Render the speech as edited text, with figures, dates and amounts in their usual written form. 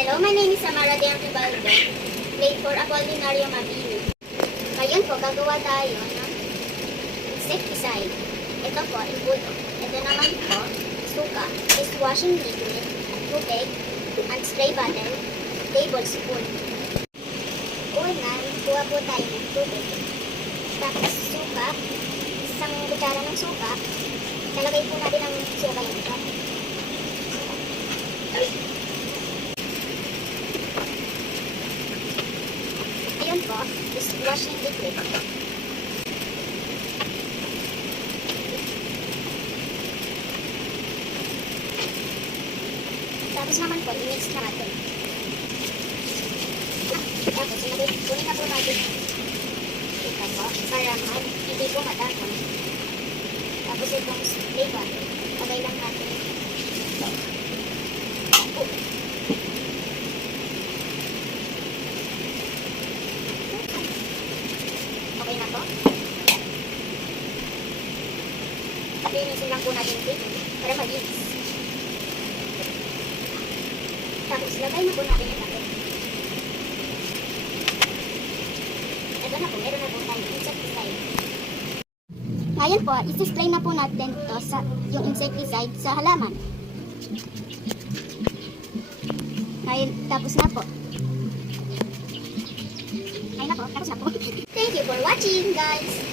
Hello, my name is Samara de Antibaldo, grade 4 Apollinario Mabini. Ngayon po, gagawa tayo ng insecticide. Ito po, ibuto. Ito naman po, suka, dishwashing liquid, tubig, and spray bottle, tablespoon. Una, kuha po tayo ng tubig. Tapos suka, isang kutsara ng suka, nalagay po natin ang suka yung ito. Ayan po, dishwashing liquid. Tapos naman po, i-mix na natin. Tapos, kunin na po natin ito po, para hindi po matapon. Tapos itong spray bottle, lagay lang natin ito. Okay na po. Linisin lang po natin ito para malinis. Tapos lagay na po natin yung natin. Ito na po, meron na po tayo insecticide. Ngayon po, isi-spray na po natin ito sa yung insecticide sa halaman. Ngayon, tapos na po. Ayun na po, tapos na po. Thank you for watching, guys!